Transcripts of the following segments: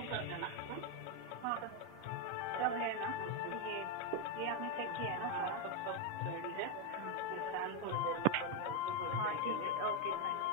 चालू कर देना। हाँ बस सब है ना, ये आपने चेक किया है ना? सब रेडी है। शांत हो जाए। हाँ ठीक है, ओके थैंक्स।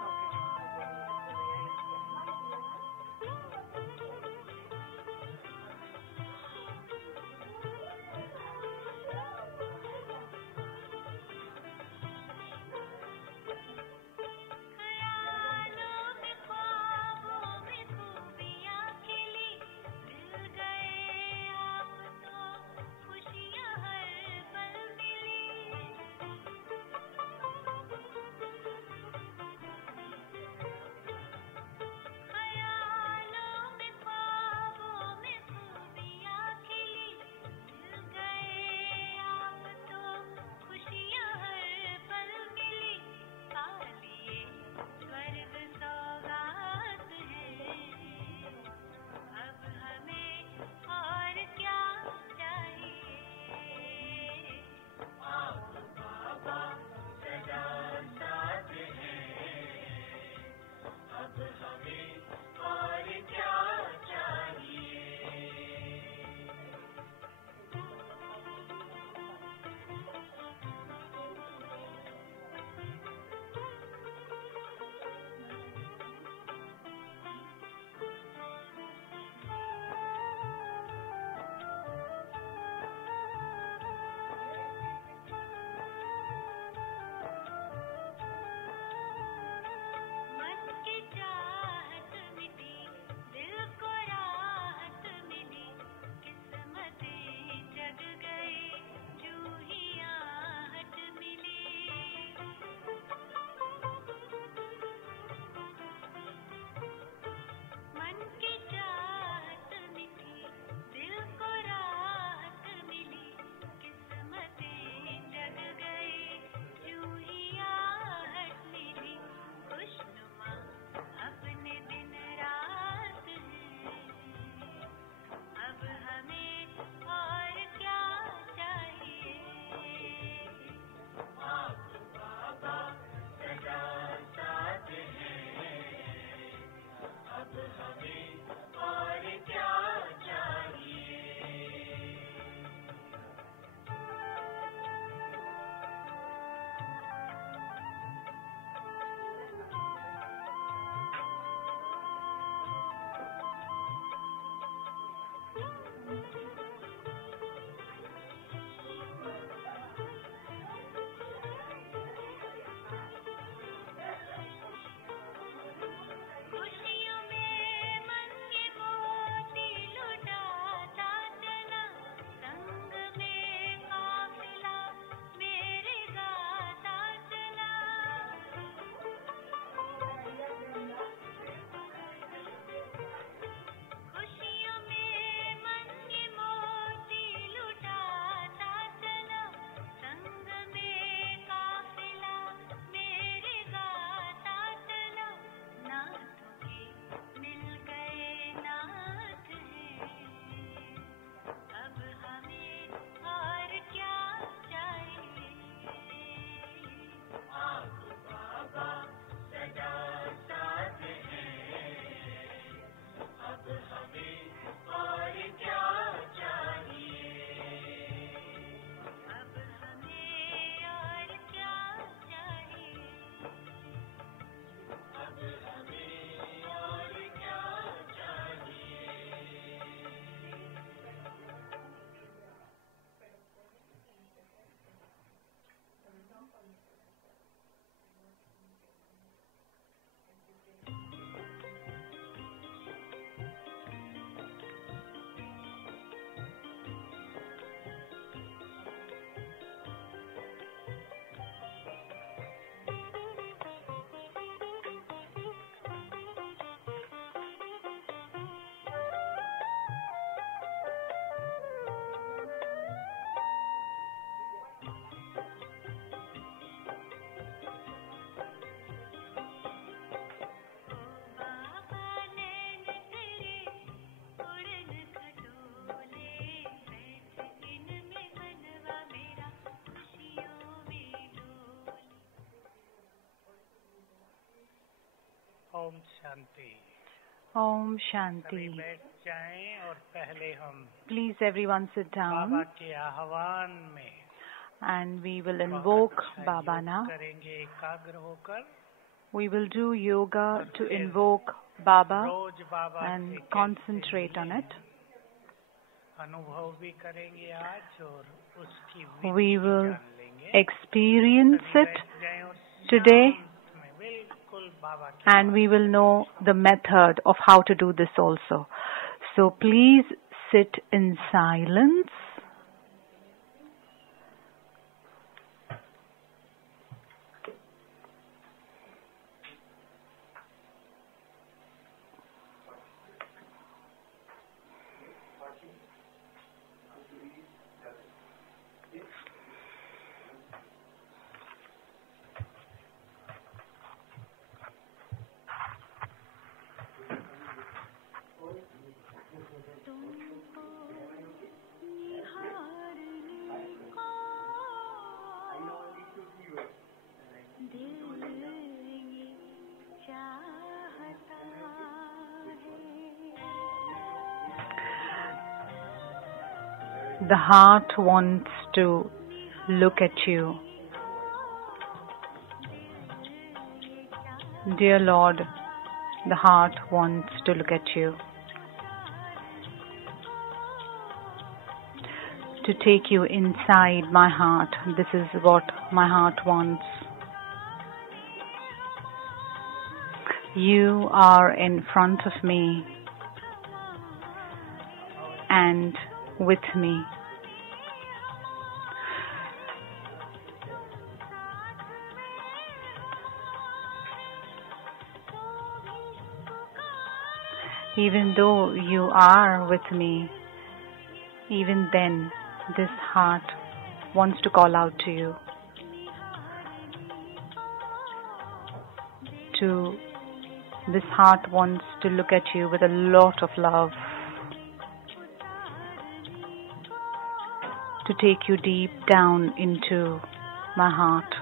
ओम शांति। Om सभी Shanti. बैठ जाएं और पहले हम Please everyone sit Baba down के आह्वान में and we will बहुत invoke अच्छा Baba योग now. करेंगे एकाग्र होकर We will do yoga और to फिर invoke Baba रोज बाबा से and कैसे concentrate on मिलें, it. अनुभव भी करेंगे आज और उसकी We विधि भी will जान लेंगे। experience सभी it बैठ जाएं और today शांत में बिल्कुल बाबा के and we will know the method of how to do this also. So please sit in silence. The heart wants to look at you. Dear Lord, the heart wants to look at you. To take you inside my heart. This is what my heart wants. You are in front of me and with me. Even though you are with me, even then this heart wants to call out to you. This heart wants to look at you with a lot of love. To take you deep down into my heart.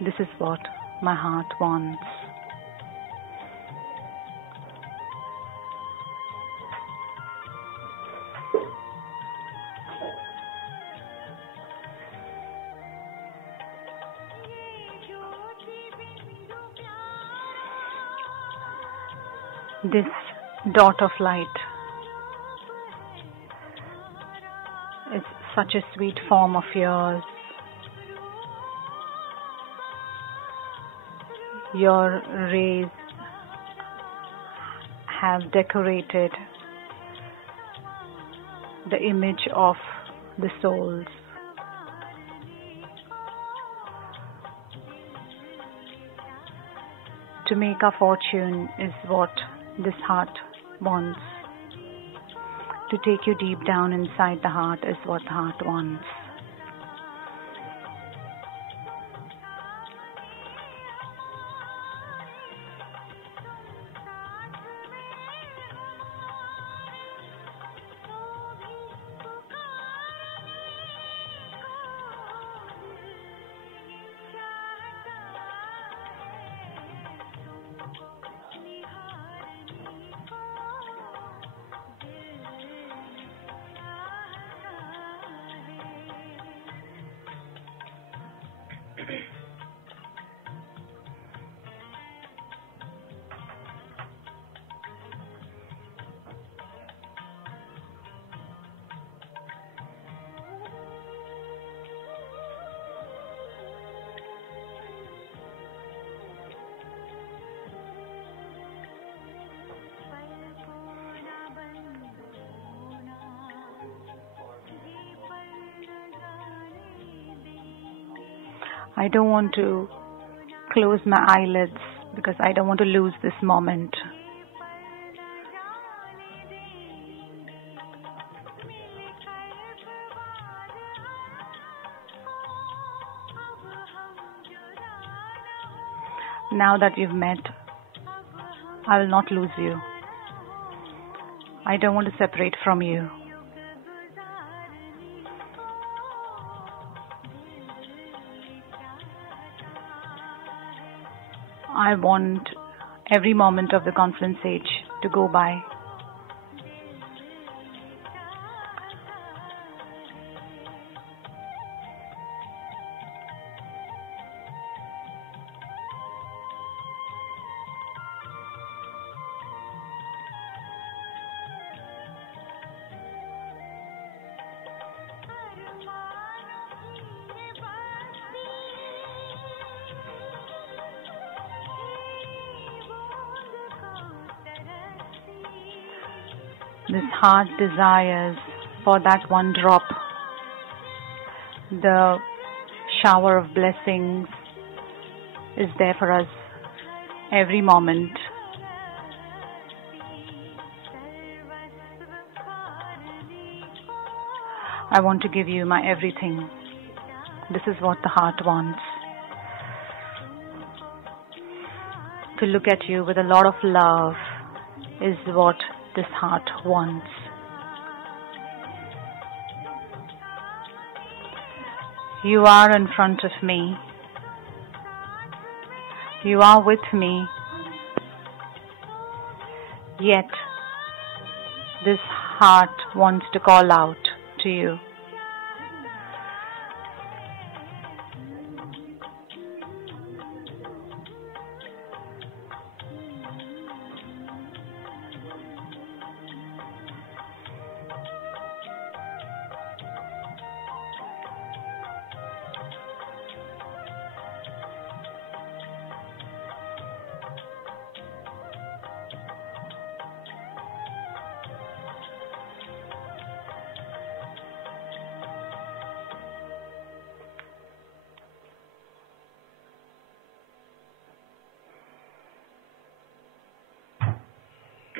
This is what my heart wants. This dot of light is such a sweet form of yours. Your rays have decorated the image of the souls. To make our fortune is what this heart wants. To take you deep down inside the heart is what the heart wants. I don't want to close my eyelids because I don't want to lose this moment. Now that we've met, I will not lose you. I don't want to separate from you. I want every moment of the conference age to go by. This heart desires for that one drop. The shower of blessings is there for us every moment. I want to give you my everything. This is what the heart wants. To look at you with a lot of love is what this heart wants. You are in front of me. You are with me. Yet, this heart wants to call out to you.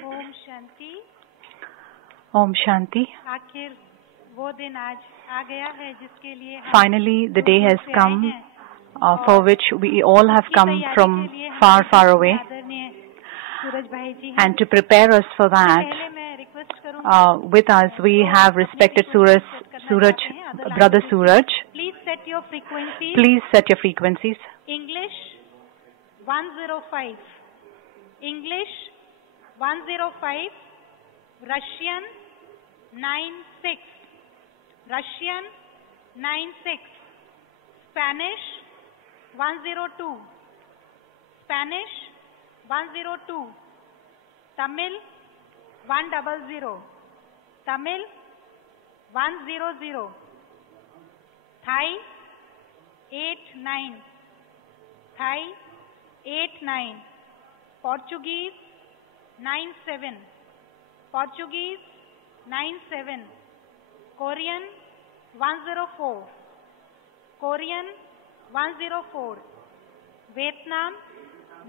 Om Shanti. Om Shanti. आखिर वो दिन आज आ गया है जिसके लिए हम Finally, the day has से come आए हैं। for which we all have इसकी come तैयारी from के लिए हम far, far away. आदरणीय सूरज भाई जी हैं। And to prepare us for that, पहले मैं रिक्वेस्ट करूंगी with us we have respected Suraj, Brother Suraj. Please set your frequency. Please set your frequencies. English 105, English 105, Russian 96, Russian 96, Spanish 102, Spanish 102, Tamil 100, Tamil 100, Thai 89, Thai 89, Portuguese 97, Portuguese 97, Korean 104, Korean 104, Vietnam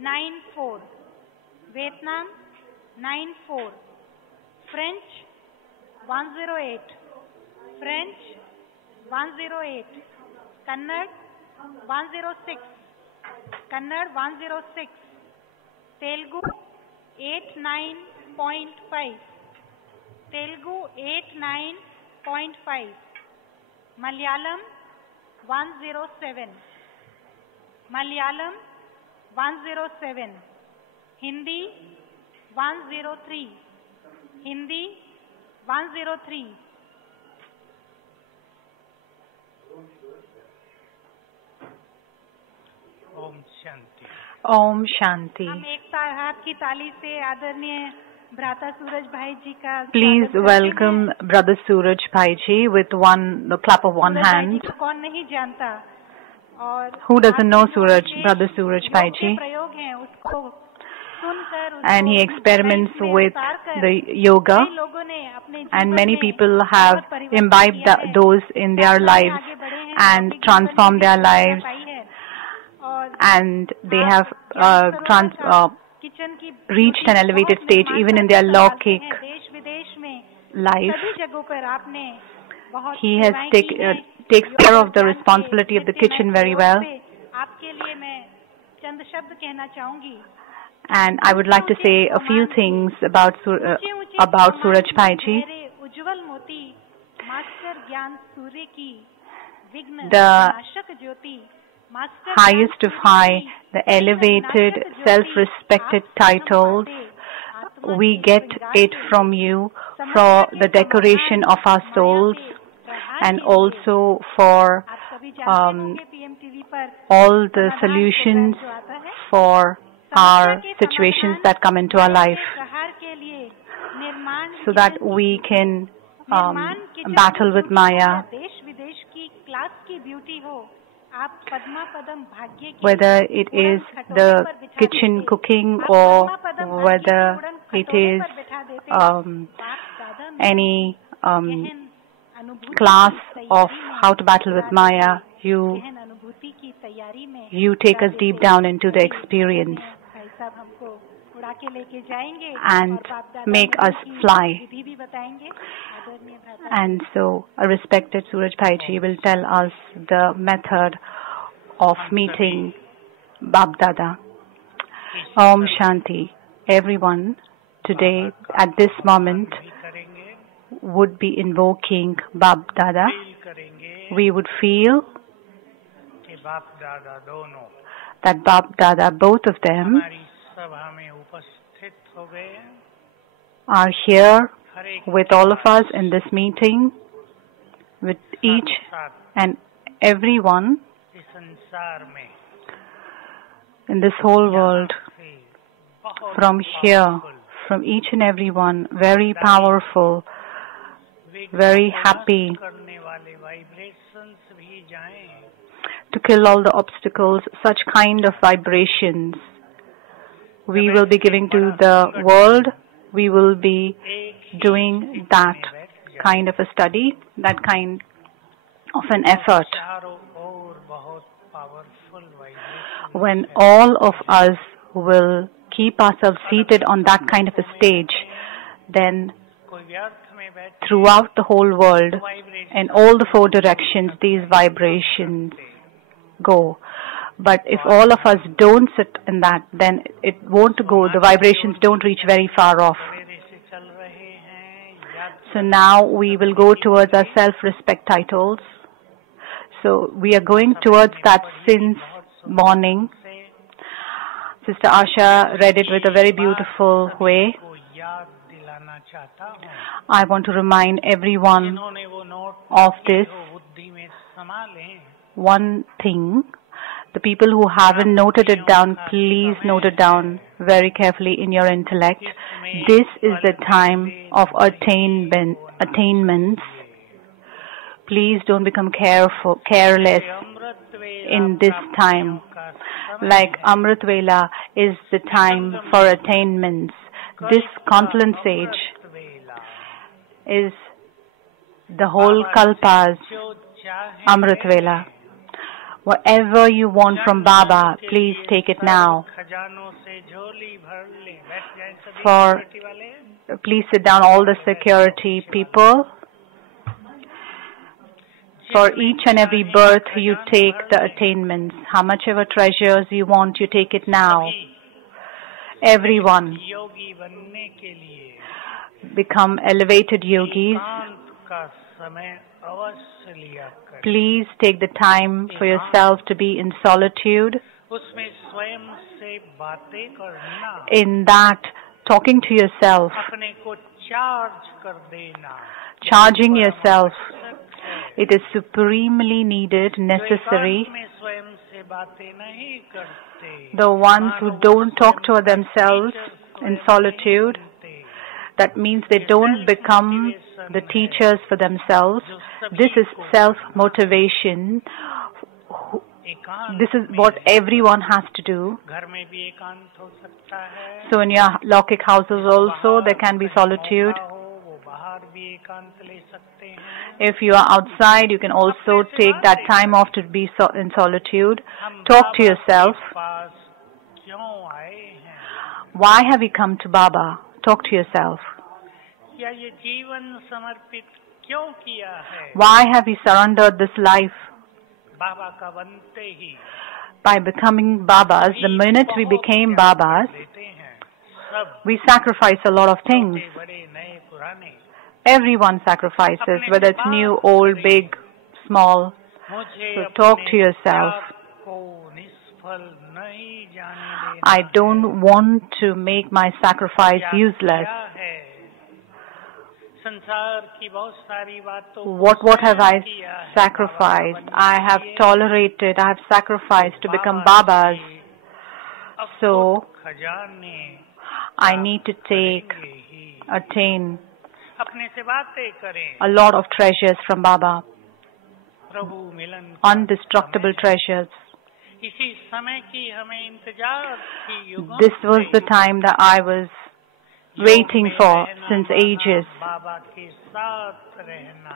94, Vietnam 94, French 108, French 108, Kannada 106, Kannada 106, Telugu 89.5, Telugu 89.5, Malayalam 107, Malayalam 107, Hindi 103, Hindi 103। Om Shanti. Om Shanti. हम एक हाथ की ताली से आदरणीय भ्राता सूरज भाई जी का Please स्वागत करते welcome हैं। Brother Suraj Bhaiji with the clap of one सूरज भाई जी hand. को कौन नहीं जानता, और Who doesn't know आपके जो Suraj, विशेष Brother Suraj योग Bhai के ji? प्रयोग हैं उसको सुनकर And he उसको experiments में with उतार कर the yoga, कई लोगों ने अपने and जीवन many में people have बहुत परिवर्तन imbibed किया है, those in their साधना में lives आगे बढ़े हैं, and यौगिक जीवन में transformed भी their सफलता lives, पाई है, और and they आप have ज्ञान सरोवर का किचन की reached an beauty elevated बहुत stage मेहमान even in बनकर their संभालते lawkic हैं। देश विदेश में life. सभी जगहों पर आपने बहुत He has सेवाएं की हैं। takes योग care और of the ज्ञान के responsibility of the नित्यमय kitchen very प्रयोग well. से आपके लिए मैं चंद शब्द कहना चाहूंगी। And I would like to say a few things about Suraj Bhai ji. मेरे उज्जवल मोती मास्टर ज्ञान सूर्य की विघ्न The नाशक ज्योति highest of high, the elevated, self-respected titles. We get it from you for the decoration of our souls and also for all the solutions for our situations that come into our life, so that we can battle with Maya. Whether it is the kitchen cooking or whether it is any class of how to battle with Maya, you take us deep down into the experience and make us fly. And so a respected Suraj Bhaiji will tell us the method of meeting Bapdada. Om Shanti. Everyone today at this moment would be invoking Bapdada. We would feel that Bapdada, both of them, are here with all of us in this meeting, with each and everyone in this whole world. From here, from each and every one, very powerful, very happy to kill all the obstacles, such kind of vibrations we will be giving to the world. We will be doing that kind of a study, that kind of an effort. When all of us will keep ourselves seated on that kind of a stage, then throughout the whole world, in all the four directions, these vibrations go. But if all of us don't sit in that, then it won't go. The vibrations don't reach very far off. So now we will go towards our self-respect titles. So we are going towards that since morning. Sister Asha read it with a very beautiful way. I want to remind everyone of this one thing. The people who haven't noted it down, please note it down very carefully in your intellect. This is the time of attainments. Please don't become careless in this time. Like Amrit Vela is the time for attainments. This confluence age is the whole Kalpa's Amrit Vela. Whatever you want from Baba, please take it now. Please sit down, all the security people. For each and every birth, you take the attainments. How much ever treasures you want, you take it now. Everyone become elevated yogis. Please take the time for yourself to be in solitude. In that, talking to yourself, charging yourself, it is supremely needed, necessary. The ones who don't talk to themselves in solitude, that means they don't become the teachers for themselves. This is self-motivation. This is what everyone has to do. So in your Lokik houses also, there can be solitude. If you are outside, you can also take that time off to be in solitude. Talk to yourself. Why have you come to Baba? Talk to yourself. Why have you surrendered this life? By becoming Babas, the minute we became Babas, we sacrifice a lot of things. Everyone sacrifices, whether it's new, old, big, small. So talk to yourself. फल नहीं जाने देना I don't want to make my sacrifice useless. क्या है संसार की बहुत सारी बातों को What have I सहन किया है, sacrificed? बाबा I have बनने के लिए। tolerated, I have sacrificed to become Baba Babas. के अखुट So खजाने I need to take, करेंगे ही। attain अपने से बातें करें a lot of treasures from Baba, प्रभु मिलन का undestructible समय है। treasures. इसी समय की हमें इंतजार थी युगों This was से। the time that I was waiting for since ages. बाबा के साथ रहना,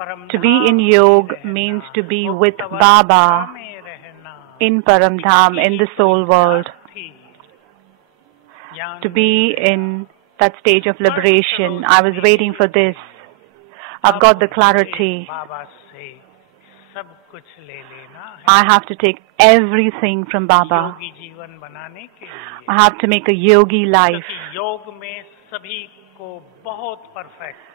परम To be in धाम में yoga रहना, means to be मुक्त with अवस्था Baba में रहना, in Param Dham, in the soul world. थी। ज्ञान To be in that stage of liberation. I was waiting for this. I've got the clarity. बाबा से सब कुछ ले लेना है। I have to take everything from Baba. योगी जीवन बनाने के लिए, I have to make a yogi life. क्योंकि योग में सभी को बहुत perfect,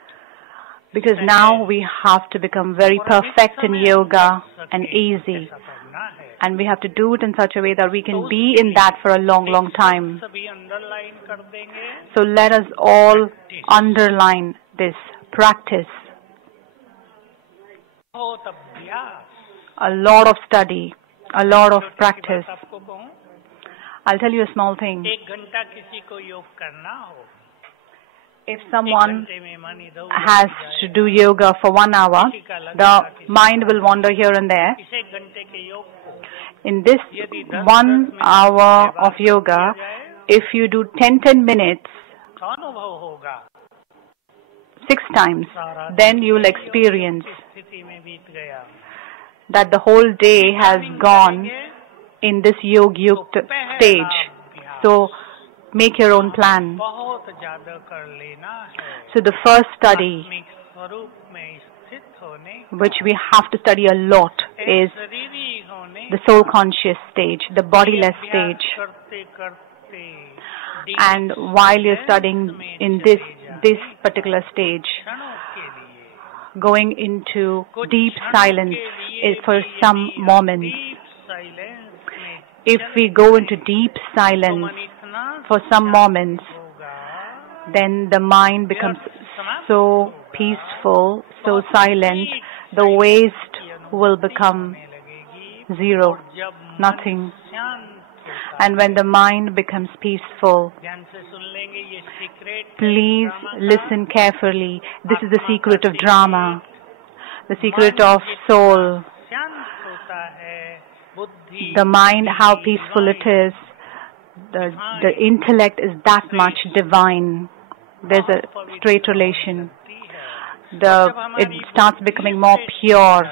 Because now we have to become very perfect in yoga and easy. ऐसा करना है। And we have to do it in such a way that we can be in that for a long, long time. सभी underline कर देंगे। So let us all underline this practice. बहुत अभ्यास। A lot of study, a lot of practice. आपको कहूँ, I'll tell you a small thing. 1 घंटा किसी को योग करना हो, If 1 someone घंटे में मन इधर उधर has जाए, to do yoga for 1 hour, the mind will wander here and there. इस 1 घंटे के योग को In this 1 hour of yoga, if you do 10 minutes, तो अनुभव होगा 6 times, then you will experience स्थिति में बीत गया। that the whole day has gone in this Yoga-Yukt stage. So make your own plan. बहुत ज्यादा कर लेना है। So the first study, आत्मिक स्वरूप में स्थित होने, which we have to study a lot, is शरीरी होने, the soul conscious stage, the bodiless stage. करते करते And while you're studying in this particular stage, क्षणों के लिए, going into deep silence is for some moments. deep silence में If we go into deep silence मन इतना for some moments, होगा, then the mind becomes so peaceful, so silent, the waste will become लगेगी। zero, जब nothing. शांत होता And when the mind becomes peaceful, ध्यान से सुन लेंगे ये secret. please listen carefully. This is the secret of drama, the secret of soul. शांत होता है बुद्धि, The mind, how peaceful it is. The intellect is that much divine. There's a straight relation. It starts becoming more pure.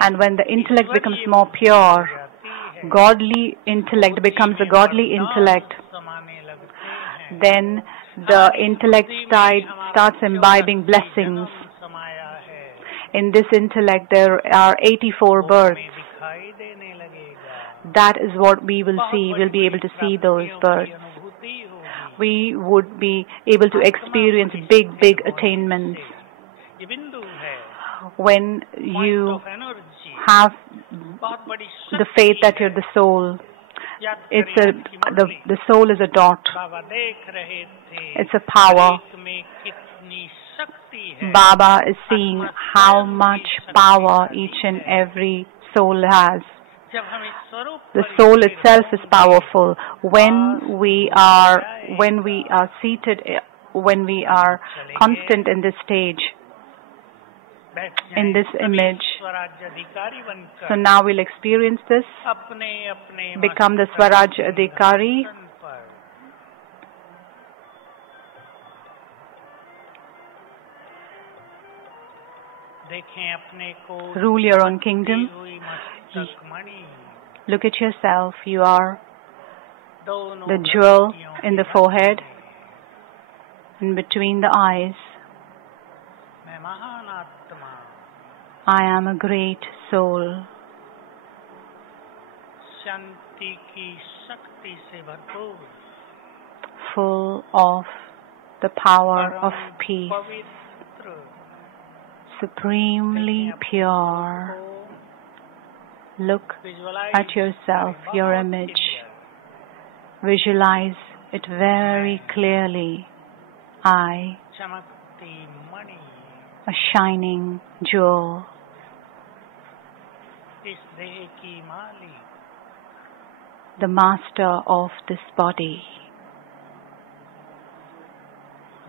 And when the intellect becomes more pure, godly intellect becomes a godly intellect. समाने लगते हैं। Then the intellect starts imbibing blessings. समाया है, In this intellect, there are 84 births. में दिखाई देने लगेगा। That is what we will see. We'll be able to see those births. अनुभूति होगी। We would be able to experience big, big attainments. ये बिंदु है, When point you of energy, have बहुत बड़ी the faith that you're the soul. याद It's करें, the soul is a dot. बाबा देख रहे थे, It's a power. एक में कितनी शक्ति है। Baba is seeing how much power each and every soul has. जब हम इस स्वरूप The पर soul स्थिर itself is powerful. When we are seated, when we are constant in this stage, बैठ in जाएं, this सभी image. स्वराज्य अधिकारी बनकर So now we'll experience this, अपने अपने become the मस्तक Swaraj Adhikari. पर देखें अपने को Rule your own kingdom. दी हुई मस्तक मणि, Look at yourself. You are दोनों the jewel दृष्टियों in the के forehead, Madhya in between the eyes. मैं महान आत्मा, I am a great soul, शांति की शक्ति से भरपूर, full of the power of परम peace, पवित्र, supremely pure. Look Visualize at yourself, your बहुत image. clear. Visualize it very clearly. I, चमकती मणि a shining jewel, इस देह की माली the master of this body,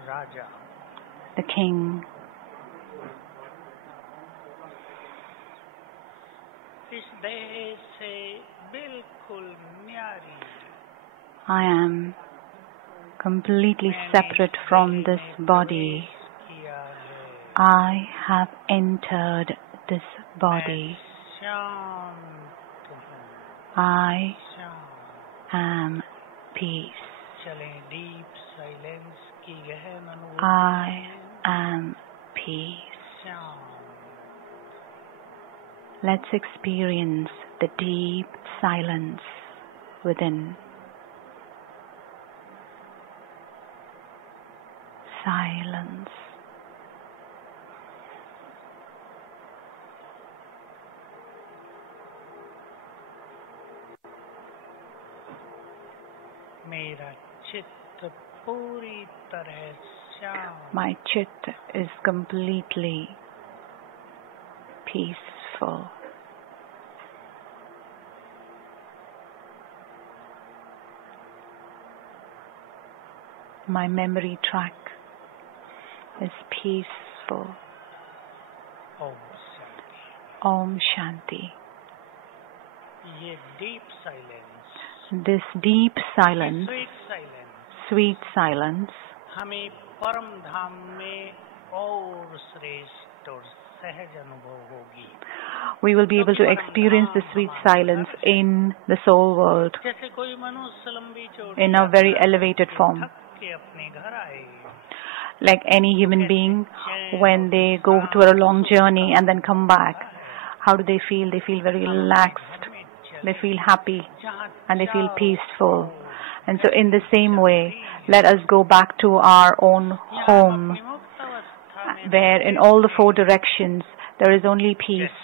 Raja the king. इस देह से बिल्कुल न्यारी I am completely separate from this body. किया है I have entered this body. शांत हूँ I शांत am peace. चलें डीप साइलेंस की गहन I अनुभूति am peace. शांत Let's experience the deep silence within. Silence. मेरा चित्त पूरी तरह शांत My chit is completely peaceful. My memory track is peaceful. Om Shanti Om Shanti. ये deep silence This deep silence, sweet silence sweet silence, हमें परम धाम में और श्रेष्ठ और सहज अनुभव होगी we will be able to experience the sweet silence in the soul world जैसे कोई मनुष्य लंबी चौड़ी in a very elevated form. थक के अपने घर आए Like any human being, when they go to a long journey and then come back, how do they feel? They feel very relaxed, they feel happy, and they feel peaceful. And so in the same way, let us go back to our own home, where in all the four directions there is only peace.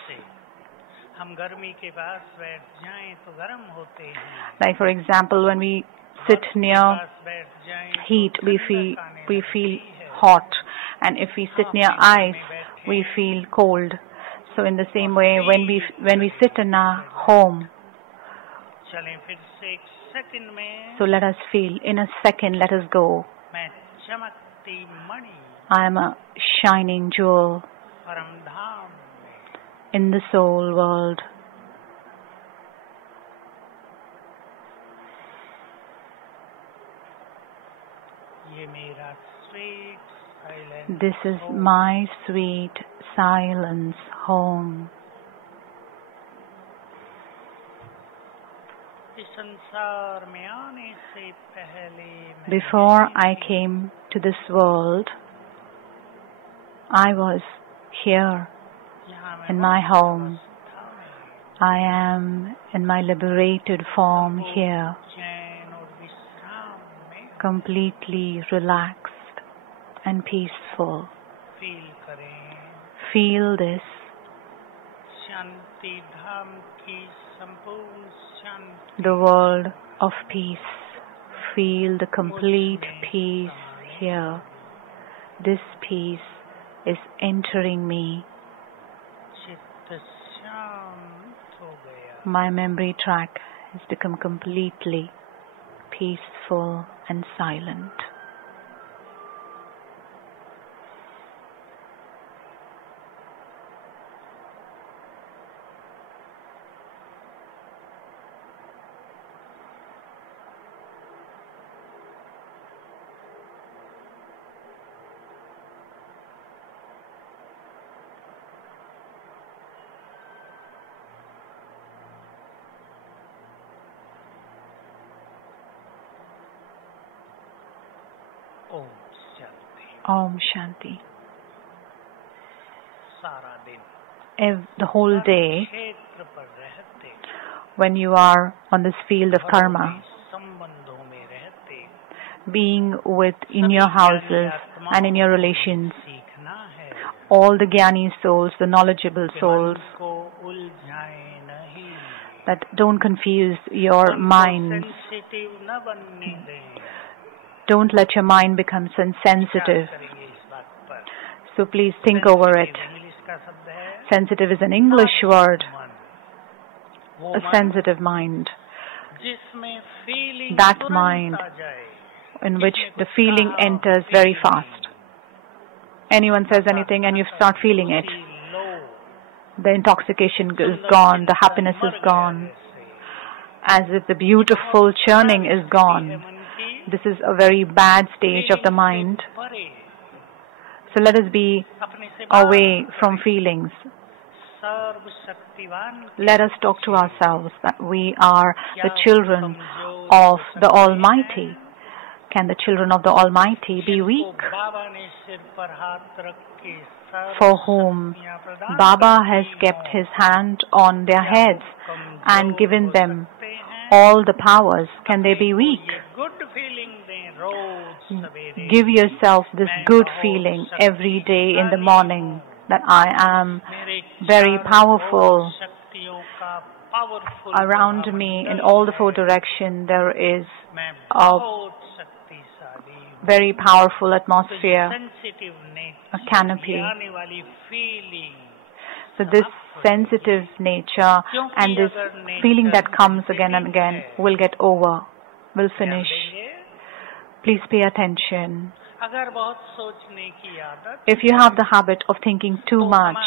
हम गर्मी के पास बैठ जाएं तो गर्म होते हैं Like for example, when we sit near पास बैठ जाएं heat, we feel hot, and if we sit near ice, we feel cold. So in the same way, when we sit in our home, चलें फिर से एक second में so let us feel. In a second, let us go. मैं चमकती मणि I am a shining jewel परम धाम में in the soul world. ये मेरा sweet silence This is my sweet silence home. इस संसार में आने से पहले मैं Before I came to this world, I was here यहाँ मैं in my home. अवस्था में I am in my liberated form here, चैन और विश्राम में completely relaxed and peaceful. Feel करें Feel this. शांति धाम की संपूर्ण शांति The world of peace. Feel the complete peace here. This peace is entering me. चित्त शांत हो गया My memory track has become completely peaceful and silent. Om Shanti Om Shanti. सारा दिन The whole day, क्षेत्र पर रहते when you are on this field of karma, संबंधों में रहते being in your houses and in your relations, सीखना है all the Gyani souls, the knowledgeable souls, को उलझाए नहीं that don't confuse your minds. Sensitive न बनने दें। Don't let your mind become sensitive. करेंगे इस बात पर। So please think over it. English का शब्द है Sensitive is an English word. मन। वो A मन sensitive mind. जिसमें फीलिंग That तुरंत mind आ जाए। in which the feeling enters very fast. Anyone says anything and you start feeling it. The intoxication is gone, the happiness is gone, as if the beautiful churning is gone. This is a very bad stage of the mind. So let us be away from feelings. Let us talk to ourselves that we are the children of the Almighty. Can the children of the Almighty be weak? For whom Baba has kept his hand on their heads and given them all the powers. Can they be weak? Give yourself this good feeling every day in the morning that I am very powerful. Around me in all the four directions there is a very powerful atmosphere, a canopy. So this sensitive nature and this feeling that comes again and again will get over, will finish. Please pay attention. If you have the habit of thinking too much,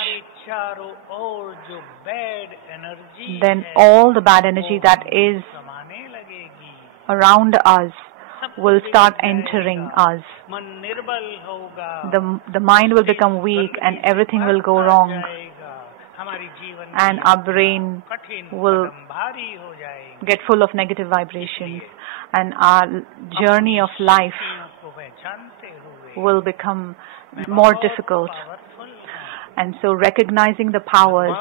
then all the bad energy that is around us will start entering us. The mind will become weak and everything will go wrong. And our brain will get full of negative vibrations. And our journey of life will become more difficult. And so recognizing the powers,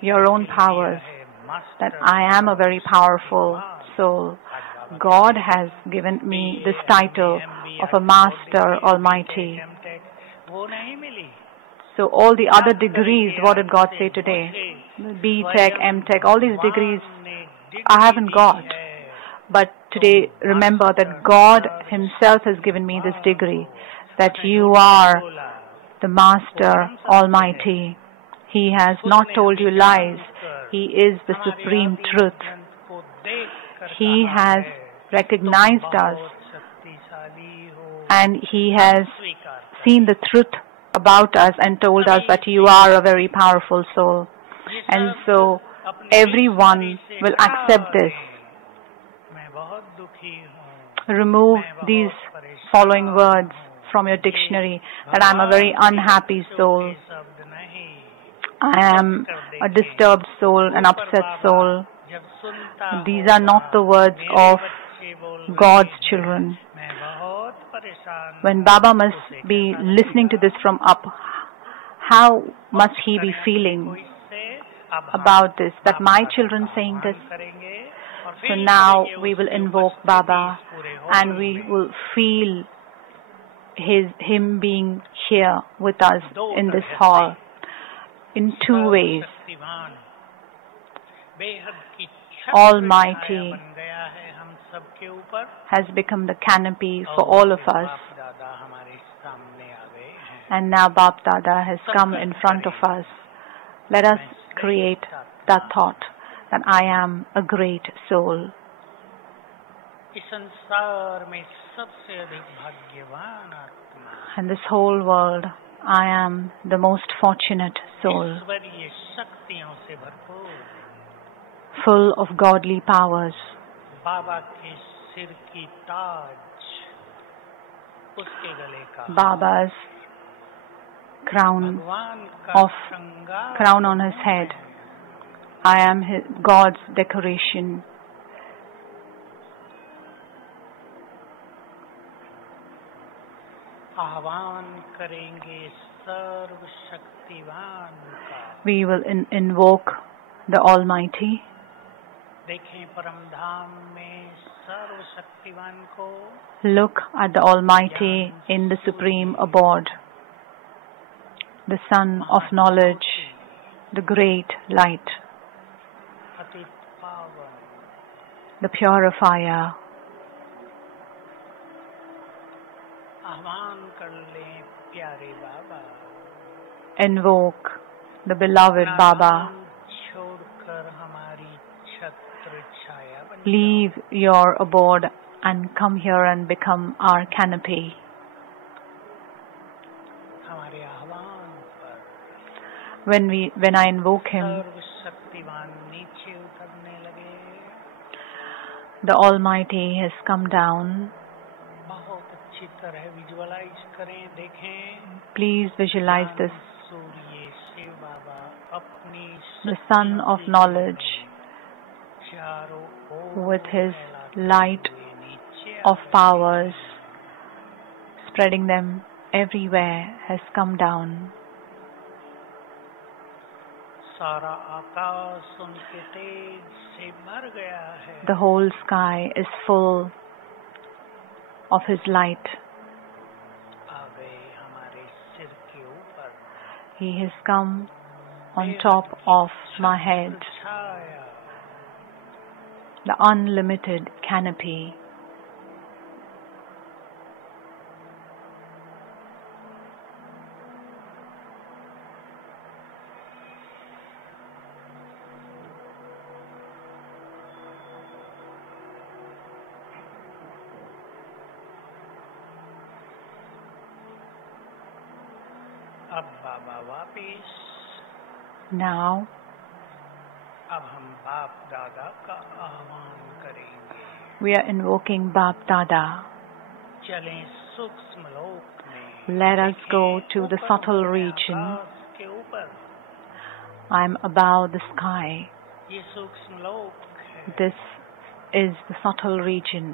your own powers, that I am a very powerful soul. God has given me this title of a Master Almighty. So all the other degrees, what did God say today? B Tech, M Tech, all these degrees I haven't got. But today remember that God Himself has given me this degree, that you are the Master Almighty. He has not told you lies. He is the supreme truth. He has recognized us and He has seen the truth about us and told us that you are a very powerful soul. And so everyone will accept this. Remove these following words from your dictionary, that I am a very unhappy soul. I am a disturbed soul, an upset soul. These are not the words of God's children. When Baba must be listening to this from up, how must he be feeling about this, that my children saying this? So now we will invoke Baba and we will feel Him being here with us in this hall in two ways. Almighty has become the canopy for all of us. And now Bapdada has come in front of us. Let us create that thought that I am a great soul. In this whole world, I am the most fortunate soul, full of godly powers. Baba's crown on his head. I am God's decoration. We will invoke the Almighty. Look at the Almighty in the supreme abode, the Sun of knowledge, the great light. the purifier. आह्वान कर लें प्यारे बाबा, Invoke the beloved Baba. छोड़कर हमारी छत्र छाया बन Leave your abode and come here and become our canopy. हमारे आह्वान पर When I invoke him, सर्वशक्तिवान नीचे उतरने लगे। the Almighty has come down. बहुत अच्छी तरह विजुअलाइज करें, देखें। Please visualize this. सूर्य शिव बाबा अपनी The sun of knowledge, चारों ओर with his फैलाते light हुए नीचे of powers, spreading them everywhere, has come down. सारा आकाश उनके तेज से भर गया है। The whole sky is full of his light. आ गए हमारे सिर के ऊपर। He has come on top of my head, Chhaya the unlimited canopy. अब बाबा वापिस। Now अब हम बाप दादा का आह्वान करेंगे। we are invoking Bapdada. चलें सूक्ष्म लोक में। Let us go to the ऊपर subtle वाले region. आकाश के ऊपर। I'm above the sky. ये सूक्ष्म लोक है। This is the subtle region.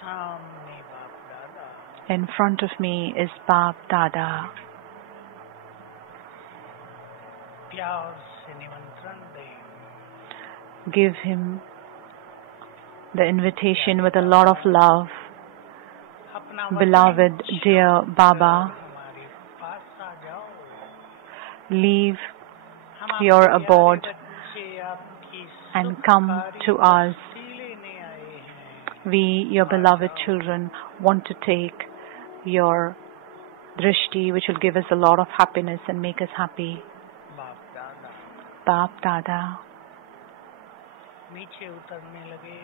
सामने बाप दादा। In front of me is Bapdada. प्यार से निमंत्रण दें। Give him the invitation with a lot of love. अपना Beloved, dear Baba, हमारे पास आ जाओ। leave हम your आपके abode प्यारे बच्चे आपकी and come सुखकारी to us. मस्ती लेने आए हैं। We, your beloved children, want to take your drishti, which will give us a lot of happiness and make us happy. बाप दादा Bapdada नीचे उतरने लगे।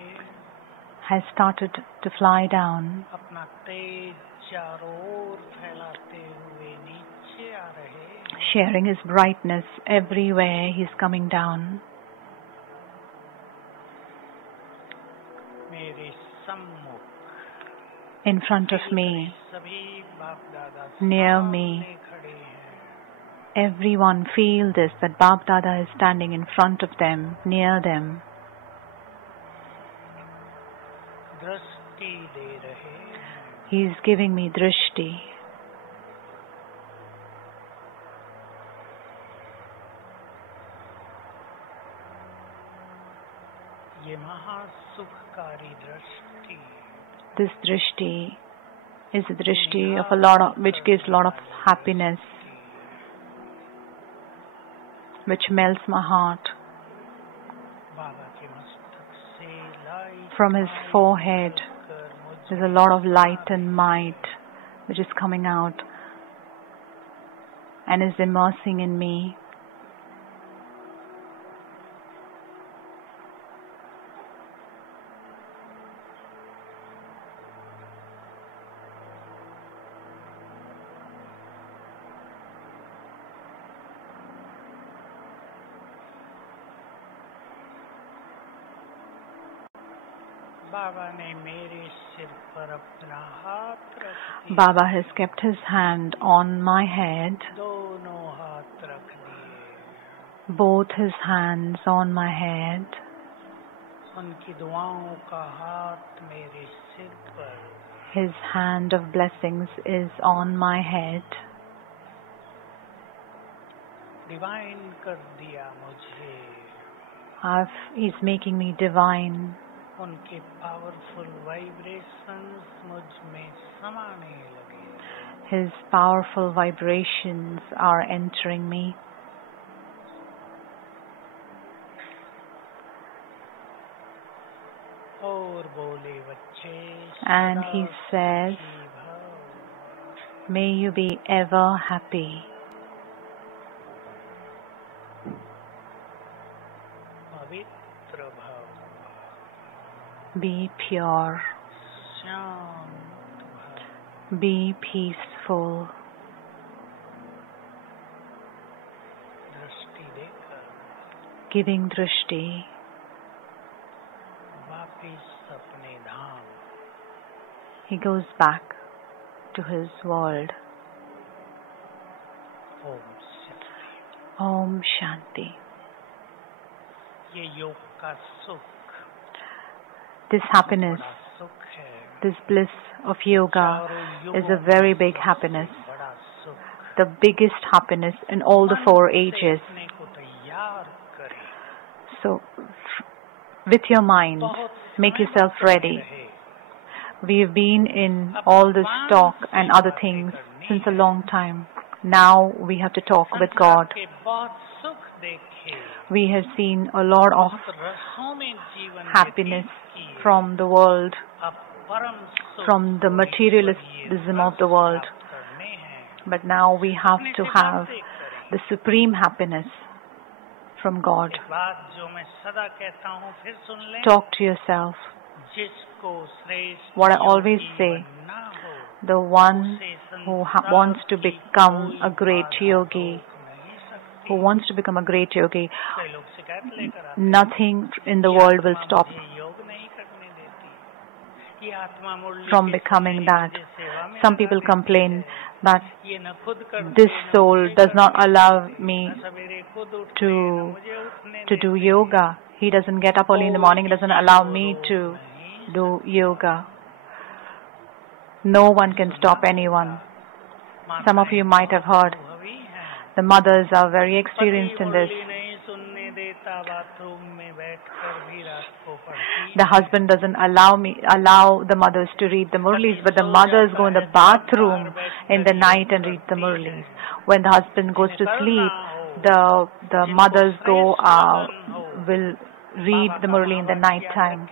has started to fly down. अपना तेज चारों ओर फैलाते हुए नीचे आ रहे हैं। Sharing his brightness everywhere, he's coming down. मेरे सम्मुख In front of me, सभी बाप दादा near सामने me. खड़े हैं। Everyone feel this, that Bapdada is standing in front of them, near them. दृष्टि दे रहे हैं। He is giving me drishti. ये महासुखकारी दृष्टि This drishti is a drishti of which gives a lot of happiness, which melts my heart. बाबा के मस्तक से light From his forehead, there's a lot of light and might which is coming out and is immersing in me. बाबा ने मेरे सिर पर अपना हाथ रख दिया। Baba has kept his hand on my head, दोनों हाथ रख दिए। both his hands on my head. उनकी दुआओं का हाथ मेरे सिर पर। His hand of blessings is on my head. Divine कर दिया मुझे। He's making me divine. उनके पावरफुल वाइब्रेशंस मुझ में समाने लगे। His powerful vibrations are entering me. And he says, may you be ever happy. Be pure. Be peaceful. Giving drishti. He goes back to his world. Om Shanti. This happiness, this bliss of yoga is a very big happiness. The biggest happiness in all the 4 ages. So, with your mind, make yourself ready. We've been in all this talk and other things since a long time. Now we have to talk with God. We have seen a lot of happiness from the world, from the materialism of the world. But now we have to have the supreme happiness from God. Talk to yourself. What I always say, the one who wants to become a great yogi, nothing in the world will stop from becoming that. Some people complain that this soul does not allow me to do yoga. He doesn't get up early in the morning. He doesn't allow me to do yoga. No one can stop anyone. Some of you might have heard. The mothers are very experienced in this. The husband doesn't allow the mothers to read the Murlis, but the mothers go in the bathroom in the night and read the Murlis. When the husband goes to sleep, the mothers will read the Murli in the night time.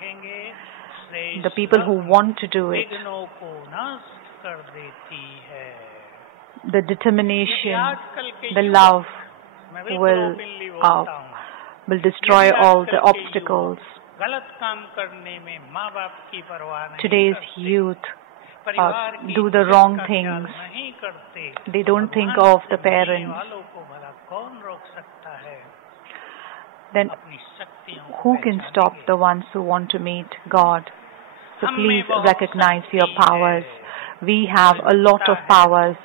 The people who want to do it, the determination, the love will destroy all the obstacles. Today's youth do the wrong things. They don't think of the parents. Then who can stop the ones who want to meet God? So please recognize your powers. We have a lot of powers.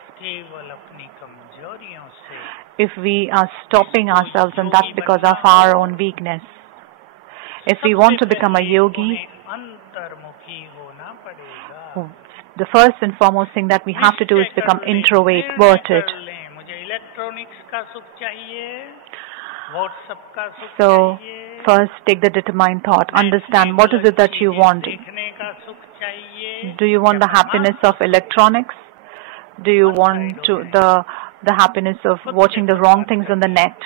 If we are stopping ourselves, and that's because of our own weakness. If we want to become a yogi, the first and foremost thing that we have to do is become introverted. So, first take the determined thought. Understand what is it that you want. Do you want the happiness of electronics? Do you want the happiness of watching the wrong things on the net?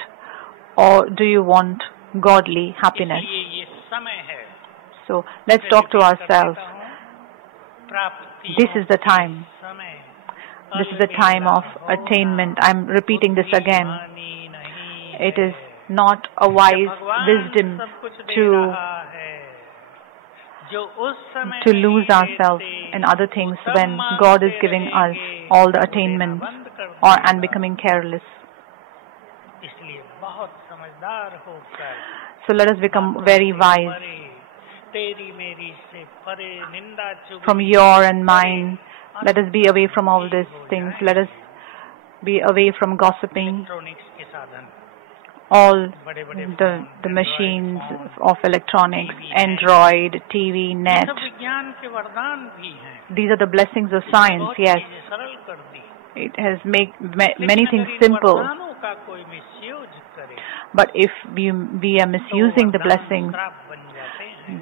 Or do you want godly happiness? So, let's talk to ourselves. This is the time. This is the time of attainment. I'm repeating this again. It is not a wise wisdom to lose ourselves in other things when God is giving us all the attainments and becoming careless. So let us become very wise. From your and mine, let us be away from all these things. Let us be away from gossiping. All the machines of electronics, Android, TV, net. These are the blessings of science, yes. It has made many things simple. But if we are misusing the blessings,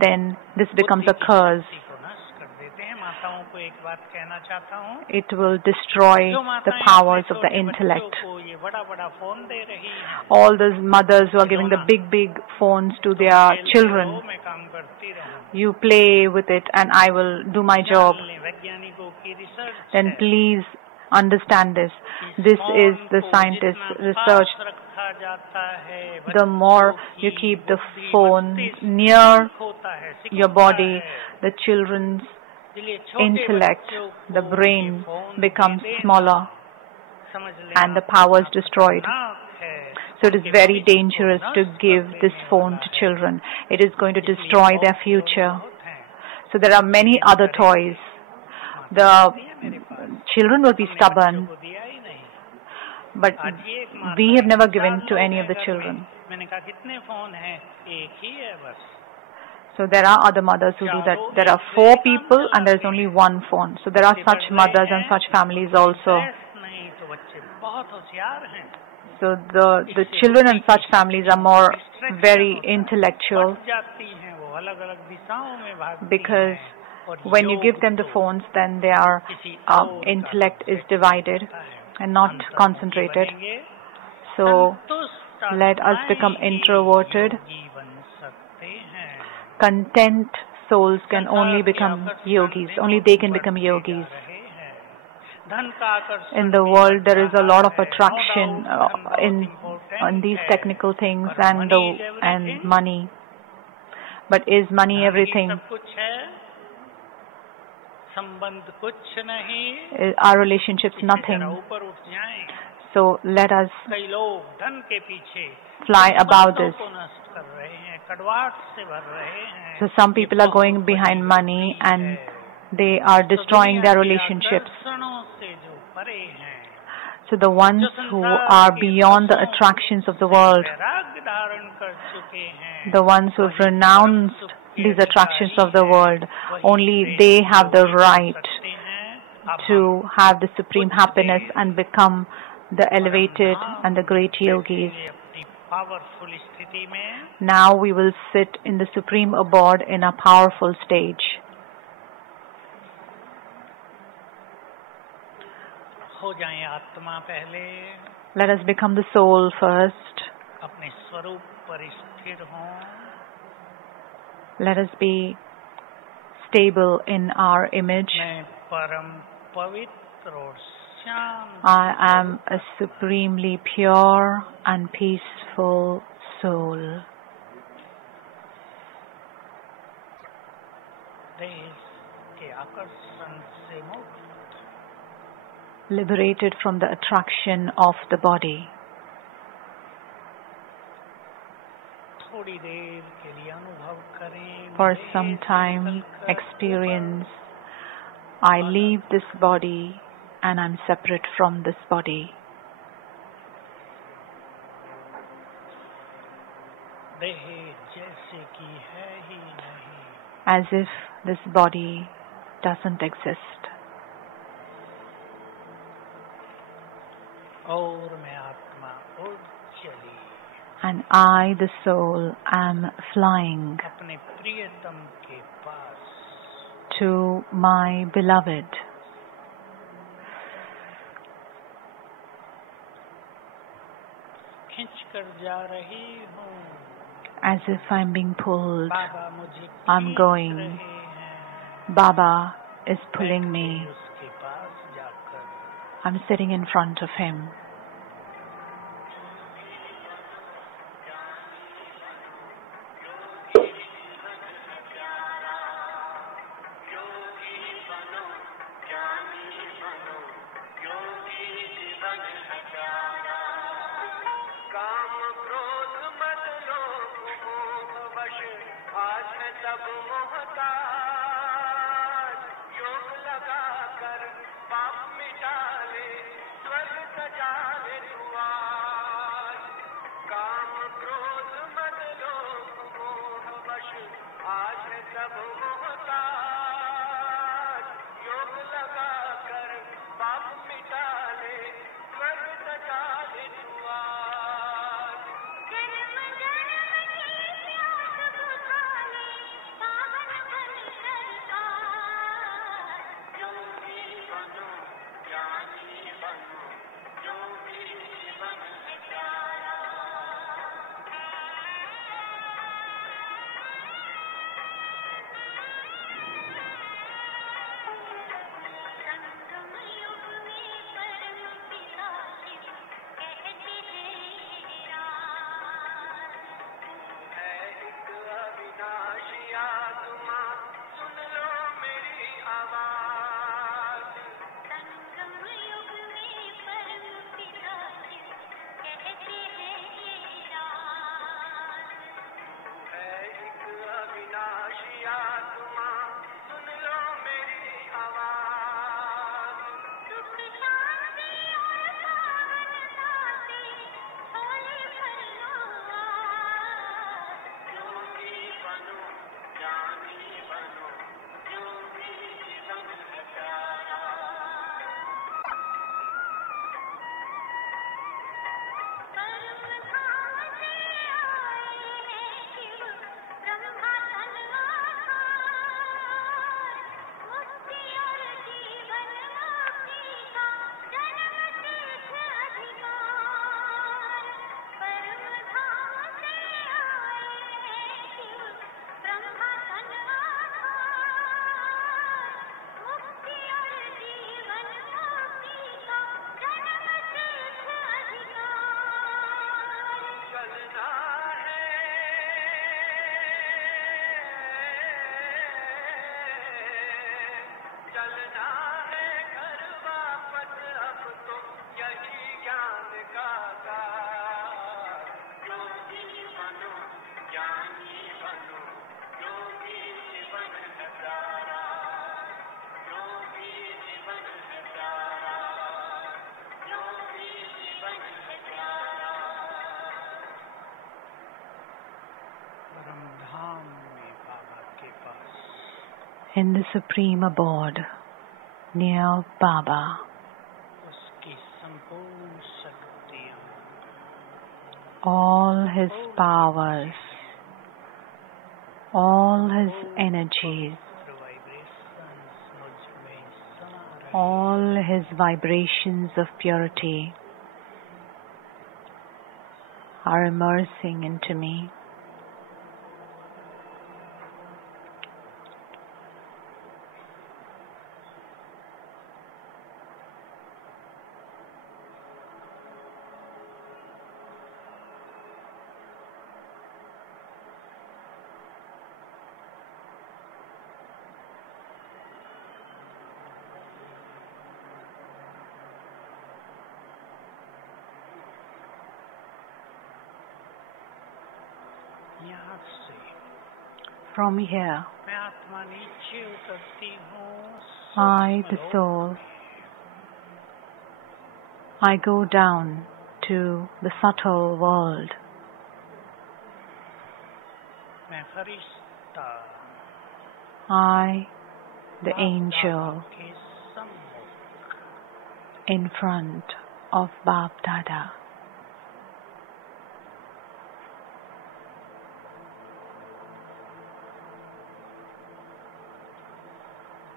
then this becomes a curse. It will destroy the powers of the intellect. All those mothers who are giving the big phones to their children, you play with it and I will do my job. Then please understand this. This is the scientist's research. The more you keep the phone near your body, the children's intellect, the brain becomes smaller and the power is destroyed. So it is very dangerous to give this phone to children. It is going to destroy their future. So there are many other toys. The children will be stubborn, but we have never given to any of the children. So there are other mothers who do that. There are 4 people and there is only 1 phone. So there are such mothers and such families also. So the children in such families are more very intellectual, because when you give them the phones, then their intellect is divided and not concentrated. So let us become introverted. Content souls can only become yogis. Only they can become yogis. In the world, there is a lot of attraction in these technical things and money. But is money everything? Our relationships nothing. So let us fly above this. So some people are going behind money and they are destroying their relationships. So the ones who are beyond the attractions of the world, the ones who have renounced these attractions of the world, only they have the right to have the supreme happiness and become the elevated and the great yogis. Now we will sit in the supreme abode in a powerful stage. Let us become the soul first. Let us be stable in our image. I am a supremely pure and peaceful soul. Liberated from the attraction of the body. For some time, experience, I leave this body and I'm separate from this body. As if this body doesn't exist. And I, the soul, am flying to my beloved. As if I'm being pulled, I'm going. Baba is pulling me. I'm sitting in front of him. in the supreme abode near Baba. उसकी संपूर्ण शक्तियाँ, All his powers, all his energies, all his vibrations of purity are immersing into me. यहाँ से From here, मैं आत्मा नीचे उतरती हूँ, I, the सूक्ष्म soul, लोक I go down to the subtle world. में। मैं फरिश्ता I, the बाप angel, दादा के सम्मुख in front of Bapdada.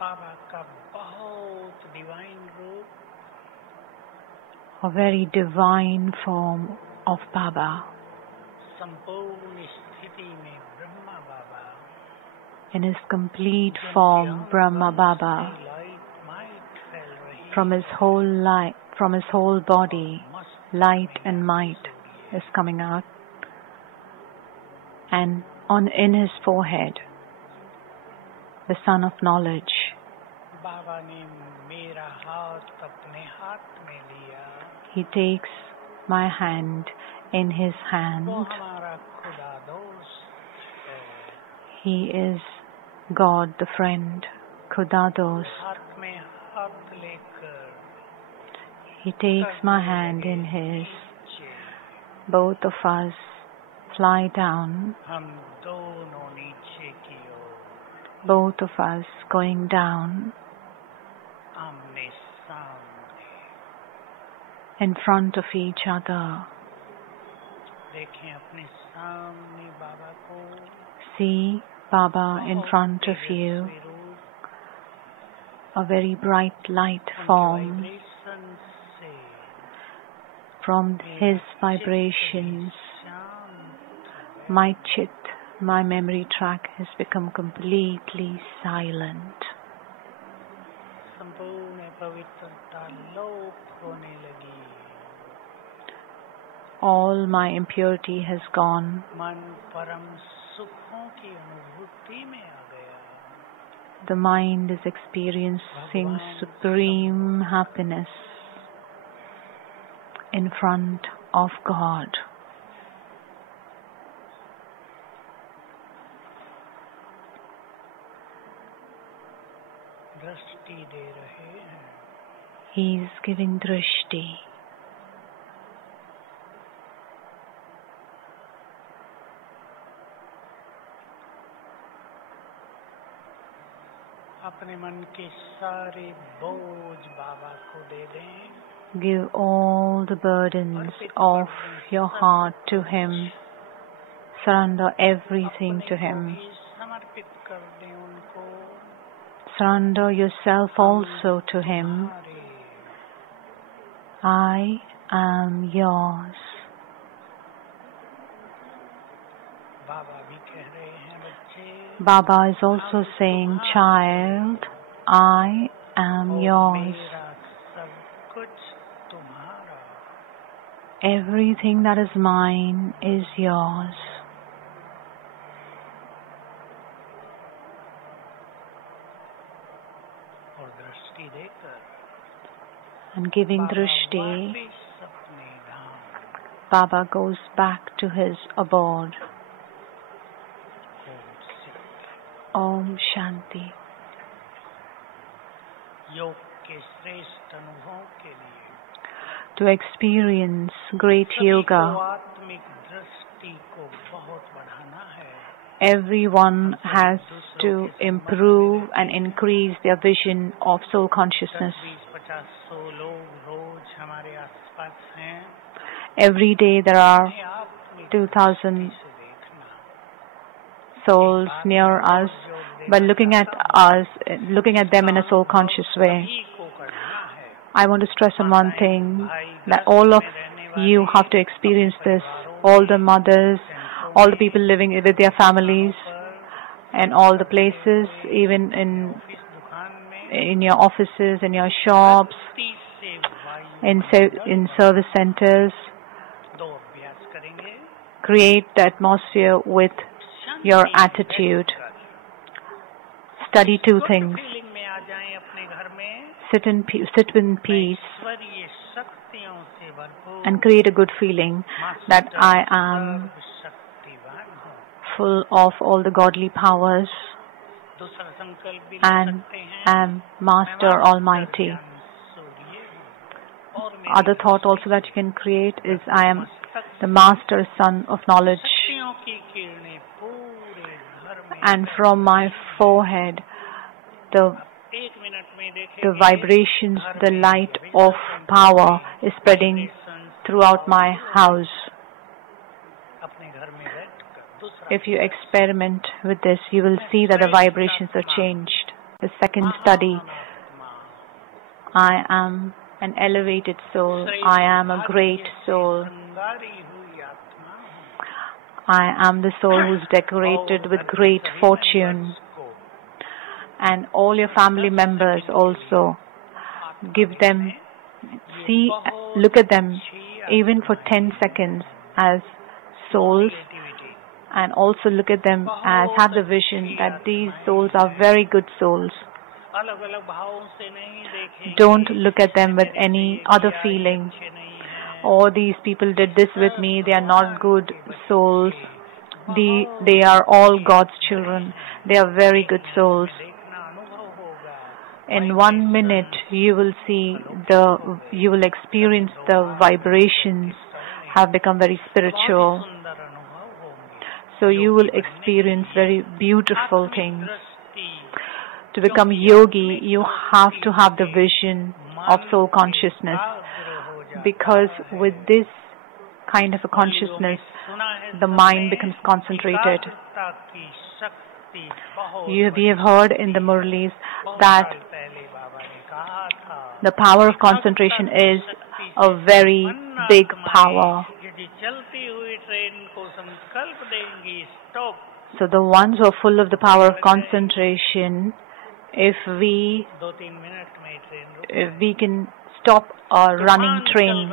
बाबा का बहुत डिवाइन रूप, A very divine form of Baba. संपूर्ण स्थिति में ब्रह्मा बाबा, In his complete form, Brahma Baba, light might फैल रही, from his whole body, light and might is coming out, and in his forehead, the sun of knowledge. बाबा ने मेरा हाथ अपने हाथ में लिया, He takes my hand in his वो hand. हमारा खुदा दोस्त है। He is God the friend, Kudados. हाथ में हाथ लेकर He takes my hand in his. नीचे, Both of us fly down, हम दोनों नीचे की ओर, both of us going down आमने सामने। in front of each other. देखें अपने सामने बाबा को, See Baba in front of you, तेजस्वी रूप, a very bright light उनके form. वाइब्रेशन से From his vibrations, शांत, my chit, my memory track has become completely silent. संपूर्ण पवित्रता लोप होने लगी, All my impurity has gone. मन परम सुखों की अनुभूति में आ गया। The mind is experiencing supreme happiness in front of God. दृष्टि दे रहे हैं, He is giving drishti. अपने मन के सारे बोझ बाबा को दे दें, Give all the burdens of your heart to Him. Surrender everything to Him. अपने को भी समर्पित कर दें उनको। Surrender yourself also to Him. हमारे I am yours. बाबा भी कह रहे हैं, बच्चे Baba is also saying, child, I am yours. मेरा सब कुछ तुम्हारा। Everything that is mine is yours. और दृष्टि देकर And giving बाबा drishti, वापिस अपने धाम Baba goes back to his abode. Om Shanti. योग के श्रेष्ठ अनुभव के लिए To experience great सभी को yoga, आत्मिक दृष्टि को बहुत बढ़ाना है। everyone has to improve and increase their vision of soul consciousness. 20-50-100 लोग रोज हमारे आसपास हैं। Every day there are आप भी 2,000 से देखना। souls near us. By looking at us, looking at them in a soul conscious way, सभी को करना है। I want to stress on one thing, that all of you have to experience this. All the mothers, all the people living with their families, and all the places, even in your offices, in your shops, in service centers. Create the atmosphere with your attitude. Study two things. Sit in peace and create a good feeling that I am full of all the godly powers and am Master Almighty. Other thought also that you can create is I am the Master Son of Knowledge, and from my forehead the vibrations, the light of power is spreading throughout my house. If you experiment with this, you will see that the vibrations are changed. The second study, I am an elevated soul. I am a great soul. I am the soul who is decorated with great fortune. And all your family members also, give them, look at them even for 10 seconds as souls, and also look at them as have the vision that these souls are very good souls. Don't look at them with any other feeling. Oh, these people did this with me, they are not good souls. They are all God's children. They are very good souls. In 1 minute, you will experience the vibrations have become very spiritual. So you will experience very beautiful things. To become yogi, you have to have the vision of soul consciousness, because with this kind of a consciousness, the mind becomes concentrated. We have heard in the Murlis that the power of concentration is a very big power. So the ones who are full of the power of concentration, if we can stop a running train,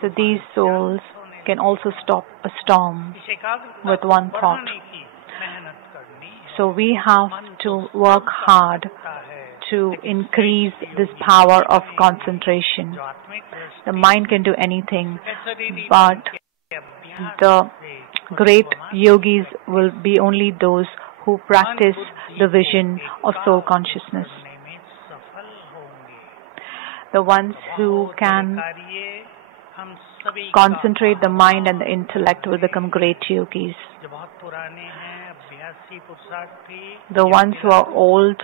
so these souls can also stop a storm with one thought. So we have to work hard to increase this power of concentration. The mind can do anything, but the great yogis will be only those who practice the vision of soul consciousness. The ones who can concentrate the mind and the intellect will become great yogis. The ones who are old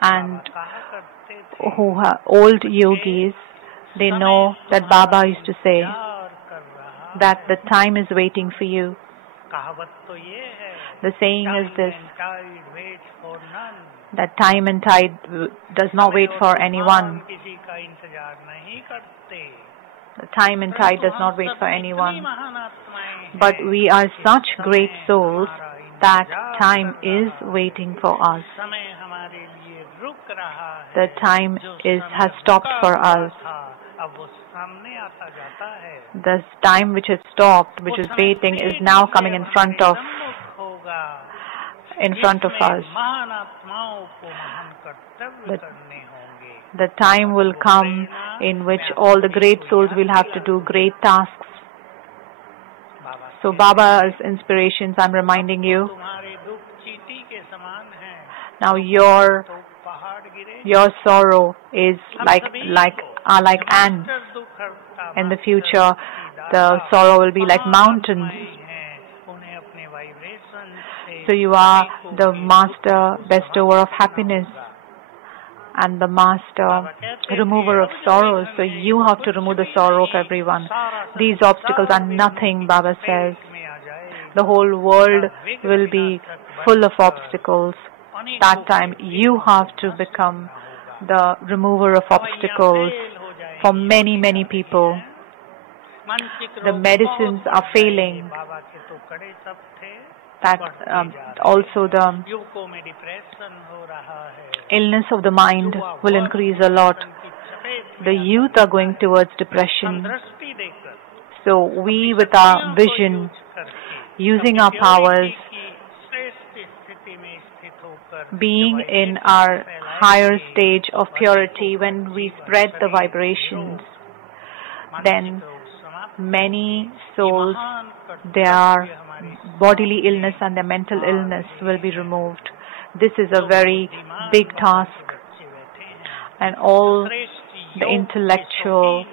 and who are old yogis, they know that Baba used to say that the time is waiting for you. The saying is this, that time and tide does not wait for anyone. The time and tide does not wait for anyone. But we are such great souls that time is waiting for us. The time has stopped for us. The time which has stopped, which is waiting, is now coming in front of us. The time will come in which all the great souls will have to do great tasks. So Baba's inspirations, I'm reminding you. Now your sorrow is like ants. In the future, the sorrow will be like mountains. So you are the master bestower of happiness and the master remover of sorrows. So you have to remove the sorrow of everyone. These obstacles are nothing, Baba says. The whole world will be full of obstacles. That time you have to become the remover of obstacles for many, many people. The medicines are failing. That also the illness of the mind will increase a lot. The youth are going towards depression. So we, with our vision, using our powers, being in our higher stage of purity, when we spread the vibrations, then many souls, their bodily illness and their mental illness will be removed. This is a very big task, and all the intellectual,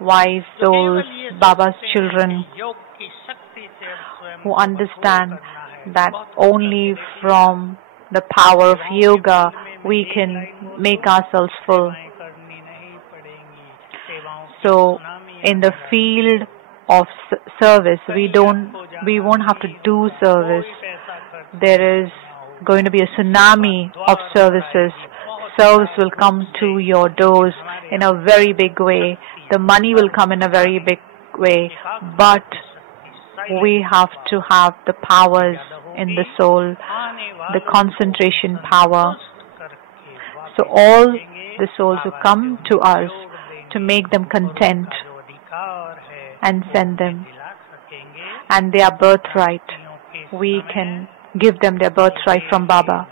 wise souls, Baba's children, who understand that only from the power of yoga we can make ourselves full. So in the field of service, we won't have to do service. There is going to be a tsunami of services. Service will come to your doors in a very big way. The money will come in a very big way, but we have to have the powers in the soul, the concentration power. So all the souls who come to us, to make them content and send them, and their birthright, we can give them their birthright from Baba.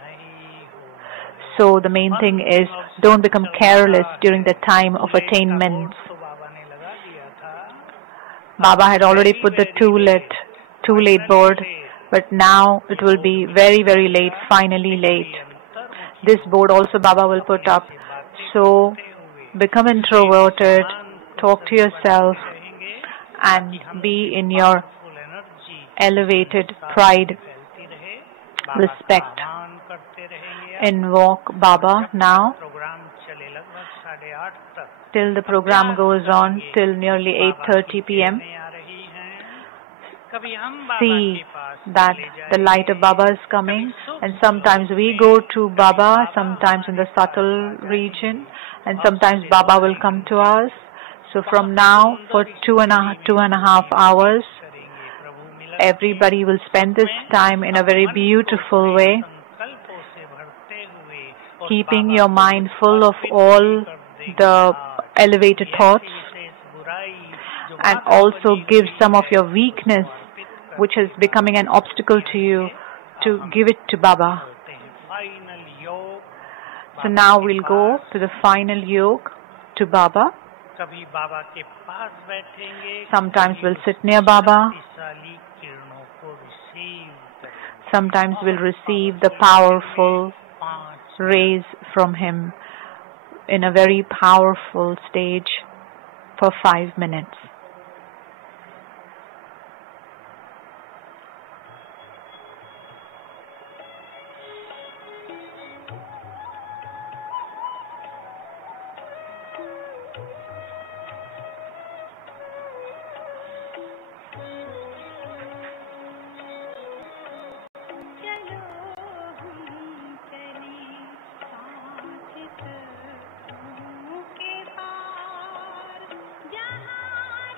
So the main thing is, don't become careless during the time of attainments. Baba had already put the too late board, but now it will be very, very late, finally late. This board also Baba will put up. So become introverted, talk to yourself, and be in your elevated pride, respect. Invoke Baba now till the program goes on till nearly 8:30 p.m. See that the light of Baba is coming, and sometimes we go to Baba, sometimes in the subtle region, and sometimes Baba will come to us. So from now for two and a half hours, everybody will spend this time in a very beautiful way, keeping your mind full of all the elevated thoughts, and also give some of your weakness, which is becoming an obstacle to you, to give it to Baba. So now we'll go to the final yoga to Baba. Sometimes we'll sit near Baba. Sometimes we'll receive the powerful rays from him in a very powerful stage for 5 minutes. जहाँ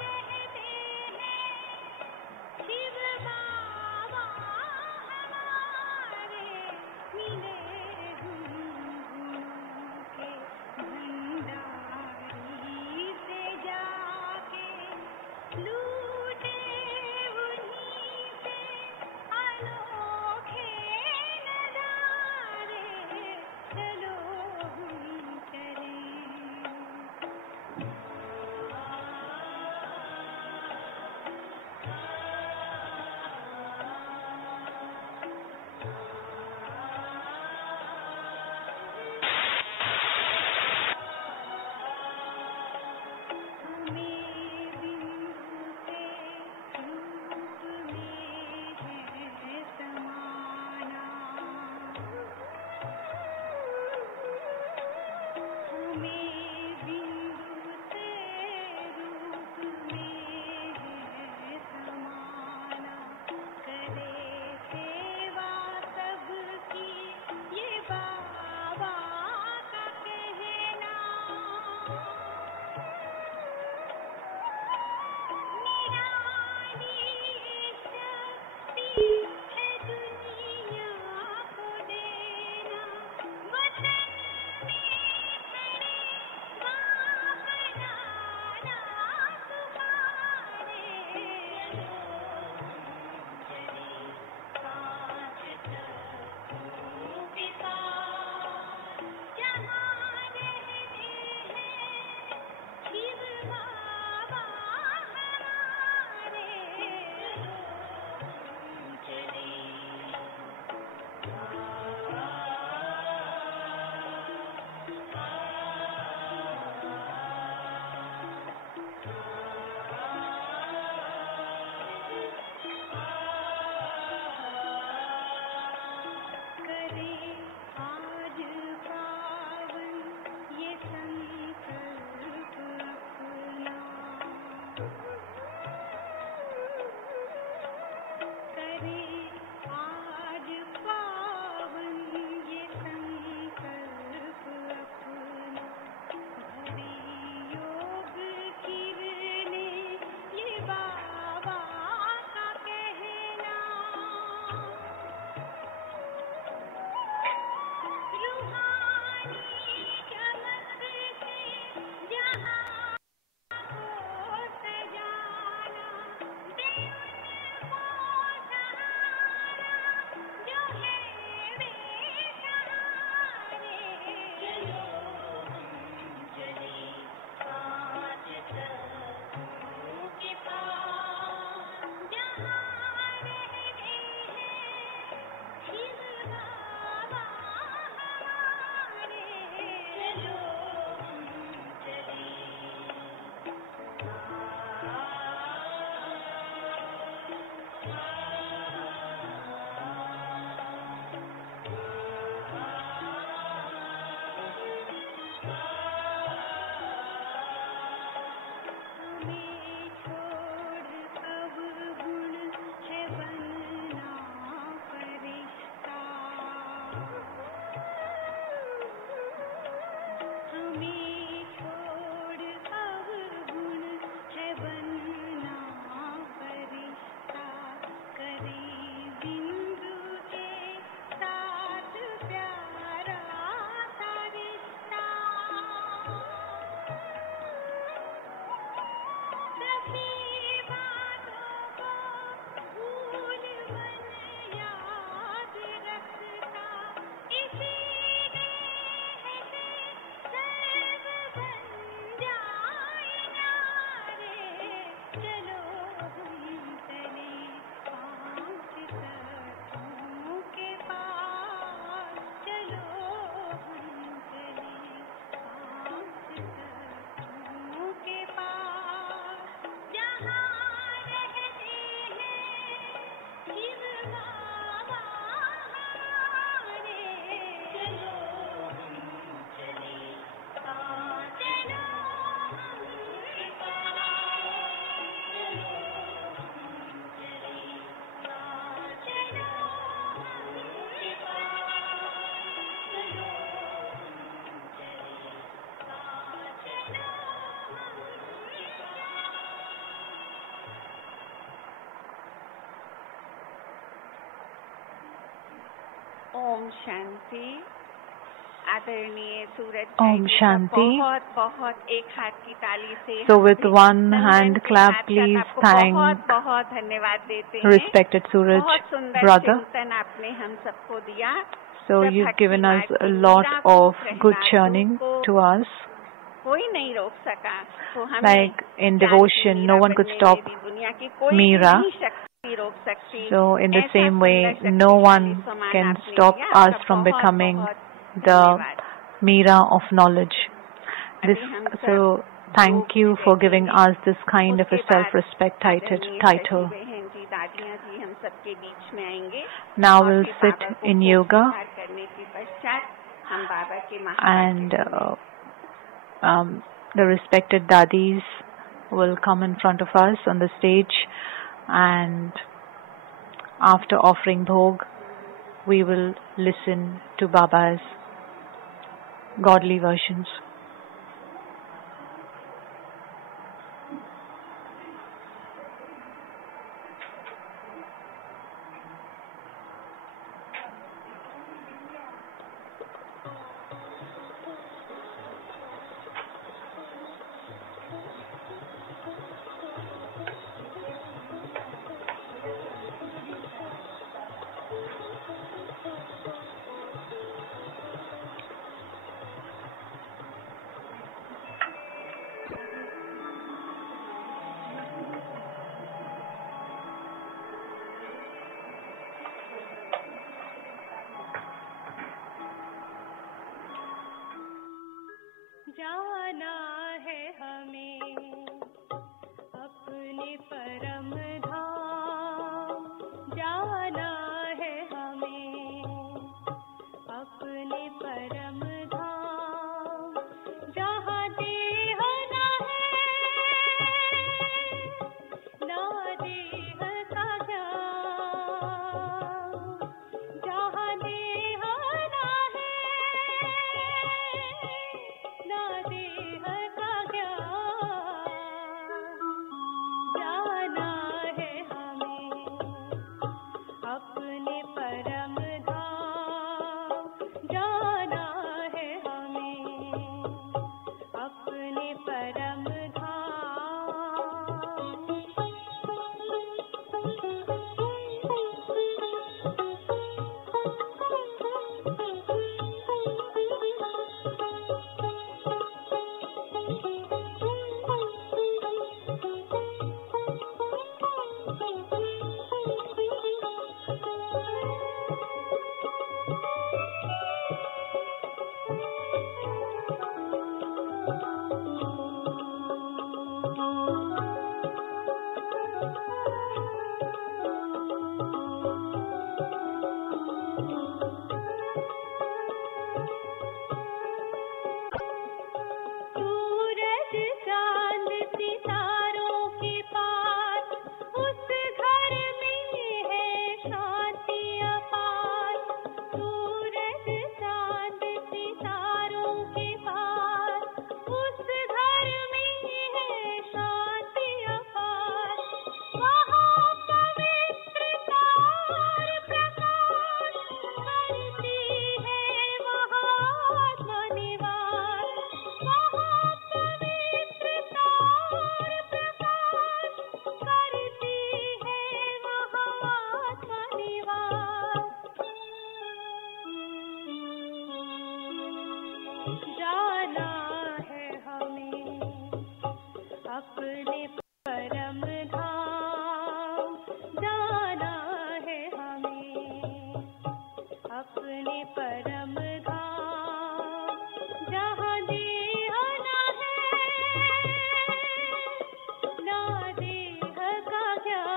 ओम शांति। आदरणीय सूरज Om Shanti. बहुत बहुत एक हाथ की ताली से So with one hand clap, please thank बहुत बहुत धन्यवाद देते हैं। respected Suraj बहुत सुंदर brother. चिंतन आपने हम सबको दिया। So you've given us a lot of good churning to us. कोई नहीं रोक सका तो हमें Like in devotion, no one could stop दुनिया की कोई Meera. नहीं शक्ति रोक सकती। So in the ऐसा same way, सुंदर no शक्तिशाली one समान can आपने stop दिया। us आपका from बहुत becoming बहुत the धन्यवाद। Meera of knowledge. अभी हम सब So thank you योग for में giving बैठेंगे। us this kind of a उसके बाद self-respect आदरणीय title. शशि बहन जी, दादियाँ जी हम सबके बीच में आएंगे। Now और we'll फिर sit बाबा को in खूब yoga स्वीकार करने के पश्चात हम बाबा के and महावाक्य the respected dadis will come in front of us on the stage, and after offering bhog we will listen to Baba's godly versions. जाना है हमें अपने परम धाम, जाना है हमें अपने परम धाम, जहाँ देह ना है ना देह का ज्ञान, जहाँ देह ना है ना देह का ज्ञान, जाना है हमें अपने परम धाम, जाना है हमें अपने परम सूरज चांद सितारों के पास, उस घर में है शांति अपार। सूरज चांद सितारों के पास, उस घर में है शांति अपार। वहाँ पवित्रता और प्रकाश करती है महात्मा निवास। वहाँ पवित्रता और प्रकाश करती है महात्मा निवास। जाना है हमें अपने परम धाम, जाना है हमें अपने परम धाम, जहाँ देह ना है ना देह का ज्ञान,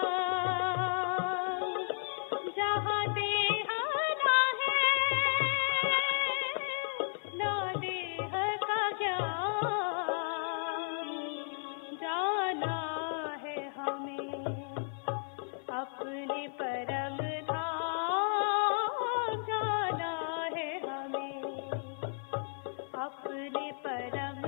जहाँ देह ना है ना देह का ज्ञान, जाना है हमें अपने परम धाम, जाना है हमें अपने परम